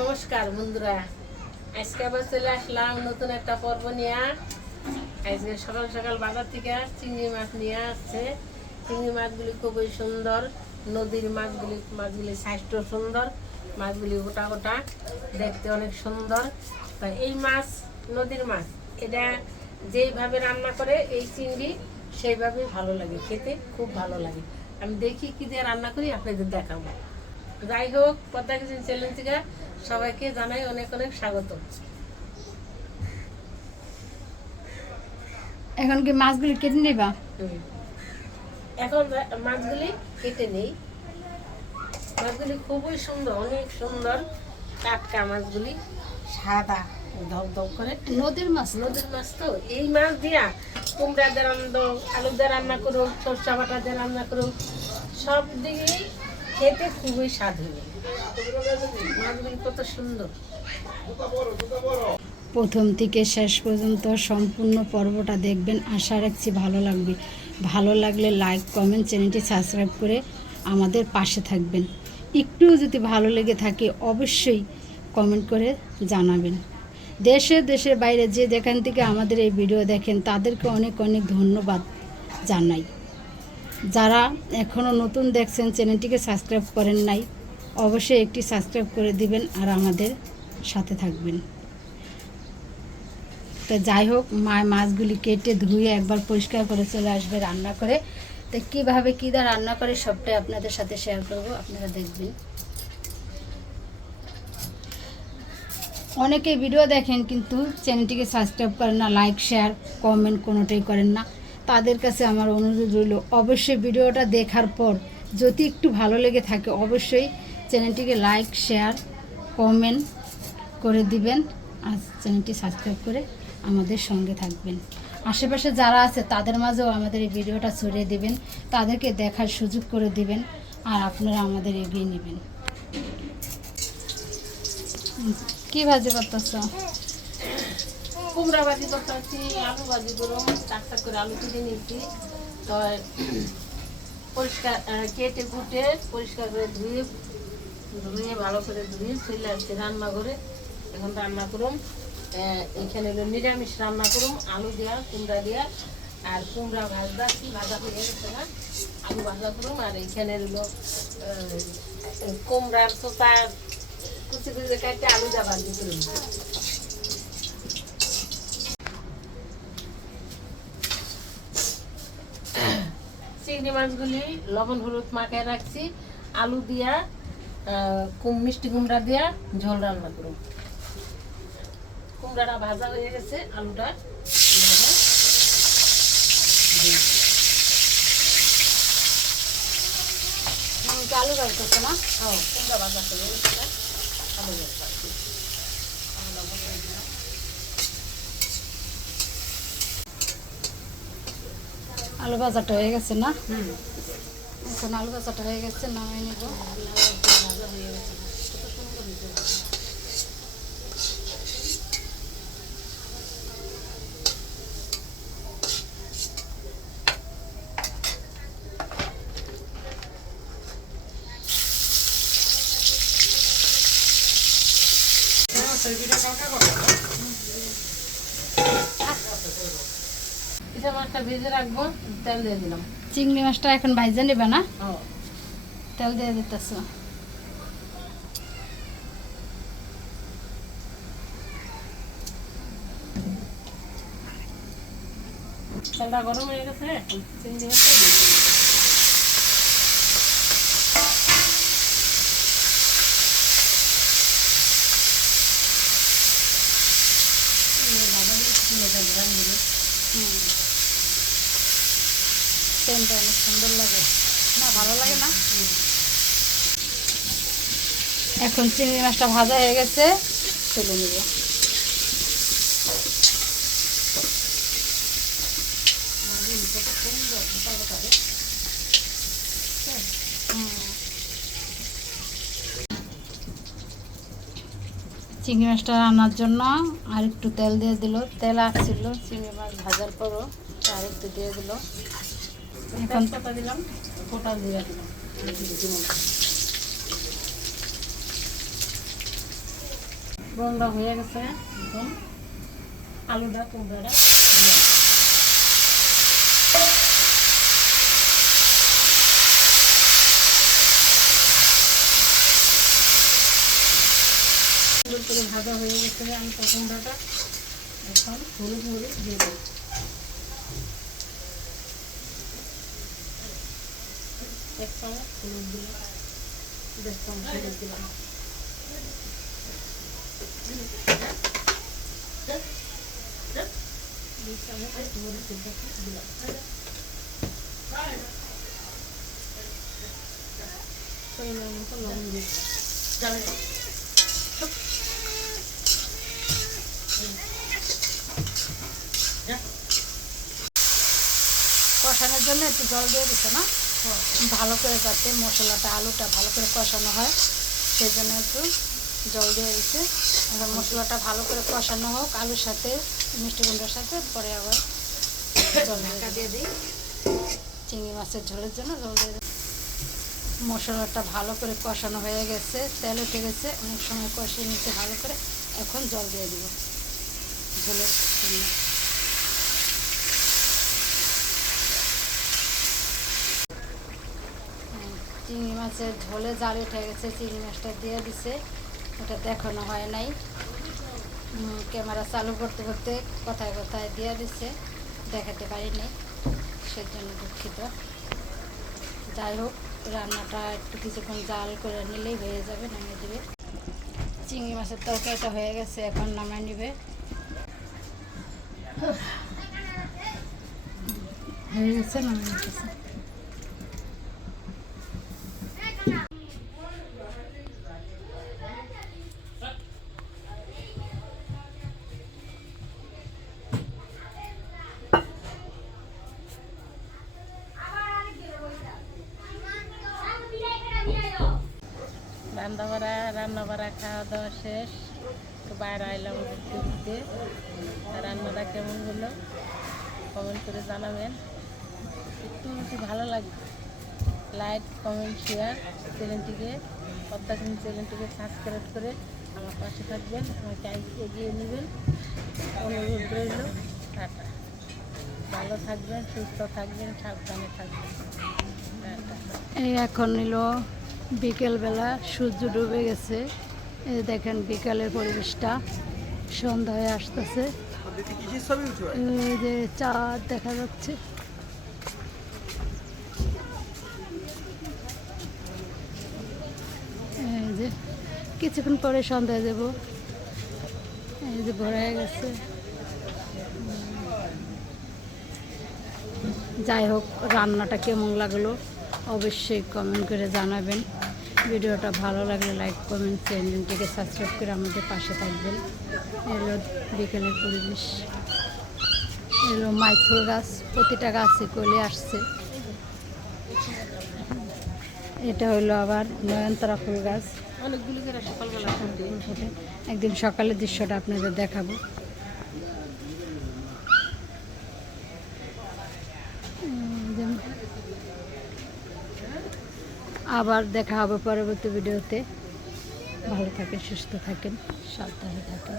নমস্কার বন্ধুরা, আজকে আবার চলে আসলাম নতুন একটা পর্ব নিয়ে। আজকে সকাল সকাল বাজার থেকে চিংড়ি মাছ নিয়ে আসছে। চিংড়ি মাছগুলি খুবই সুন্দর, নদীর মাছগুলি সাইজটাও সুন্দর, মাছগুলি গোটা গোটা, দেখতে অনেক সুন্দর। তা এই মাছ নদীর মাছ, এটা যেইভাবে রান্না করে এই চিংড়ি সেইভাবেই ভালো লাগে, খেতে খুব ভালো লাগে। আমি দেখি কি দিয়ে রান্না করি, আপনাদের দেখাবো। যাই হোক, পদ্মা কিচেন চ্যানেল থেকে সবাইকে জানাই অনেক অনেক স্বাগত। এখন কি মাছগুলি কেটে নেবা? এখন মাছগুলি কেটে নেই। মাছগুলি খুবই সুন্দর, অনেক সুন্দর, টাটকা মাছগুলি, সাদা ধপ করে। নদীর মাছ তো এই মাছ দিয়া কুমড়া দিয়ে রান্না, আলু দিয়ে রান্না করুক, সরষা বাটা দিয়ে রান্না করুক, সব দিকেই খেতে খুবই স্বাদ হবে। মাছগুলি কত সুন্দর। প্রথম থেকে শেষ পর্যন্ত সম্পূর্ণ পর্বটা দেখবেন, আশা রাখছি ভালো লাগবে। ভালো লাগলে লাইক, কমেন্ট, চ্যানেলটি সাবস্ক্রাইব করে আমাদের পাশে থাকবেন। একটু যদি ভালো লেগে থাকে অবশ্যই কমেন্ট করে জানাবেন। দেশের বাইরে যে যেখান থেকে আমাদের এই ভিডিও দেখেন তাদেরকে অনেক অনেক ধন্যবাদ জানাই। যারা এখনও নতুন দেখছেন, চ্যানেলটিকে সাবস্ক্রাইব করেন নাই, অবশ্যই একটি সাবস্ক্রাইব করে দিবেন আর আমাদের সাথে থাকবেন। তো যাই হোক, মাছগুলি কেটে ধুয়ে একবার পরিষ্কার করে চলে আসবে রান্না করে। তো কীভাবে কী দা রান্না করে সবটাই আপনাদের সাথে শেয়ার করব, আপনারা দেখবেন। অনেকে ভিডিও দেখেন কিন্তু চ্যানেলটিকে সাবস্ক্রাইব করেন না, লাইক, শেয়ার, কমেন্ট কোনোটাই করেন না। তাদের কাছে আমার অনুরোধ রইল, অবশ্যই ভিডিওটা দেখার পর যদি একটু ভালো লেগে থাকে অবশ্যই চ্যানেলটিকে লাইক, শেয়ার, কমেন্ট করে দিবেন আর চ্যানেলটি সাবস্ক্রাইব করে আমাদের সঙ্গে থাকবেন। আশেপাশে যারা আছে তাদের মাঝেও আমাদের এই ভিডিওটা ছড়িয়ে দেবেন, তাদেরকে দেখার সুযোগ করে দিবেন আর আপনারা আমাদের এগিয়ে নেবেন। কি ভাজি করতেছ? কুমড়া ভাজি করতেছি, আলু ভাজি করুন। টাকটাক করে আলু কেটে নিয়েছি, তো পরিষ্কার কেটে কুটে পরিষ্কার করে ধুয়ে ভালো করে ধুয়ে চলে আসছি রান্না করে। এখন রান্না করুন, এখানে হলো নিরামিষ রান্না করুন, আলু দেওয়া, কুমড়া দেওয়া। আর কুমড়া ভাজা হয়ে গেছে না, আলু ভাজা করুন। আর এখানে হলো কুমড়ার চোতা কুচি কুচি কাটতে আলু দেওয়া ভাজি করুন। চিংড়ি মাছগুলি লবণ হলুদ মাখায় রাখছি, আলু দিয়া মিষ্টি কুমড়া দিয়া ঝোল রান্না করুন। কুমড়াটা ভাজা হয়ে গেছে, আলুটা আলু ভাজতেছে না? কুমড়া ভাজা হয়ে গেছে, আলু ভাজছি। আলু ভাজাটা হয়ে গেছে না? এখন আলু ভাজাটা হয়ে গেছে, নামিয়ে নেব। ভাজা হয়ে গেছে। মাছটা ভেজে রাখবো, তেল দিয়ে দিলাম। চিংড়ি মাছটা এখন ভাইজা নেবে না? তেল দিয়ে দিতেছ। তেলটা গরম হয়ে গেছে, চিংড়ি মাছ দিয়ে দিলাম। সেন্টটা অনেক সুন্দর লাগে না? ভালো লাগে না? এখন চিংড়ি মাছটা ভাজা হয়ে গেছে, তুলে নেব। চিংড়ি মাছটা রান্নার জন্য আর একটু তেল দিয়ে দিল। তেল আসছিল চিংড়ি মাছ ভাজার পরও, আর একটু দিয়ে দিল। এখন দিলাম, ফোটা দিয়ে দিলাম। রংটা হয়ে গেছে। এখন আলুটা কুমড়াটা করে ভাজা হয়ে গেছে আলুটা কুমড়াটা। এখন হলুদ হলুদ দিয়ে দেবো। এক চামচ হলুদ দিলাম, 1 চামচ হলুদ দিলাম। দুই চামচ মরিচের গুঁড়ো দিলাম। পরিমাণ মতো লবণ দিয়ে দিলাম। কষানোর জন্য একটু জল দিয়ে দিচ্ছে না, ভালো করে যাতে মশলাটা আলুটা ভালো করে কষানো হয় সেই জন্য একটু জল দিয়ে দিচ্ছে। এবার মশলাটা ভালো করে কষানো হোক আলুর সাথে মিষ্টি কুমড়ার সাথে, পরে আবার জল ঢাকা দিয়ে দিই চিংড়ি মাছের ঝোলের জন্য জল দিয়ে দিই। মশলাটা ভালো করে কষানো হয়ে গেছে, তেল উঠে গেছে, অনেক সময় কষিয়ে নিতে ভালো করে। এখন জল দিয়ে দিব ঝোলের জন্য। চিংড়ি মাছের ঝোলে জাল উঠে গেছে, চিংড়ি মাছটা দিয়ে দিছে, এটা দেখানো হয় নাই, ক্যামেরা চালু করতে করতে কথায় কথায় দিয়ে দিছে, দেখাতে পারিনি, সেজন্য দুঃখিত। যাই হোক, রান্নাটা একটু কিছুক্ষণ জাল করে নিলেই হয়ে যাবে, নামিয়ে দেবে। চিংড়ি মাছের তরকারিটা হয়ে গেছে, এখন নামিয়ে নেবে। হয়ে গেছে, নামিয়ে গেছে। রান্না বাড়া খাওয়া দাওয়া শেষ, তো বাইরে আইলাম ঘুরতে ঘুরতে। রান্নাটা কেমন হলো কমেন্ট করে জানাবেন। একটু যদি ভালো লাগে লাইক কমেন্ট শেয়ার, চ্যানেলটিকে পদ্মাসিনী চ্যানেলটিকে সাবস্ক্রাইব করে আমার পাশে থাকবেন, আমাকে এগিয়ে নেবেন, অনুরোধ রইল। টাটা, ভালো থাকবেন, সুস্থ থাকবেন, সাবধানে থাকবেন। এই এখন নিল বিকেলবেলা, সূর্য ডুবে গেছে, এই দেখেন বিকালের পরিবেশটা, সন্ধ্যা হয়ে আসতেছে, এই যে চাঁদ দেখা যাচ্ছে। এই যে কিছুক্ষণ পরে সন্ধ্যা দেব, এই যে ভরা হয়ে গেছে। যাই হোক, রান্নাটা কেমন লাগলো অবশ্যই কমেন্ট করে জানাবেন। ভিডিওটা ভালো লাগলে লাইক কমেন্ট, চ্যানেলটিকে সাবস্ক্রাইব করে আমাদের পাশে থাকবেন। এলো বিকেলের পরিবেশ, এলো মাইক্রো গাছ, প্রতিটা গাছে কলে আসছে। এটা হলো আবার নয়নতারা ফুল গাছ, অনেকগুলো করে সকালবেলা ফোটে। একদিন সকালের দৃশ্যটা আপনাদের দেখাবো। আবার দেখা হবে পরবর্তী ভিডিওতে। ভালো থাকেন, সুস্থ থাকেন, সাবধানে থাকেন।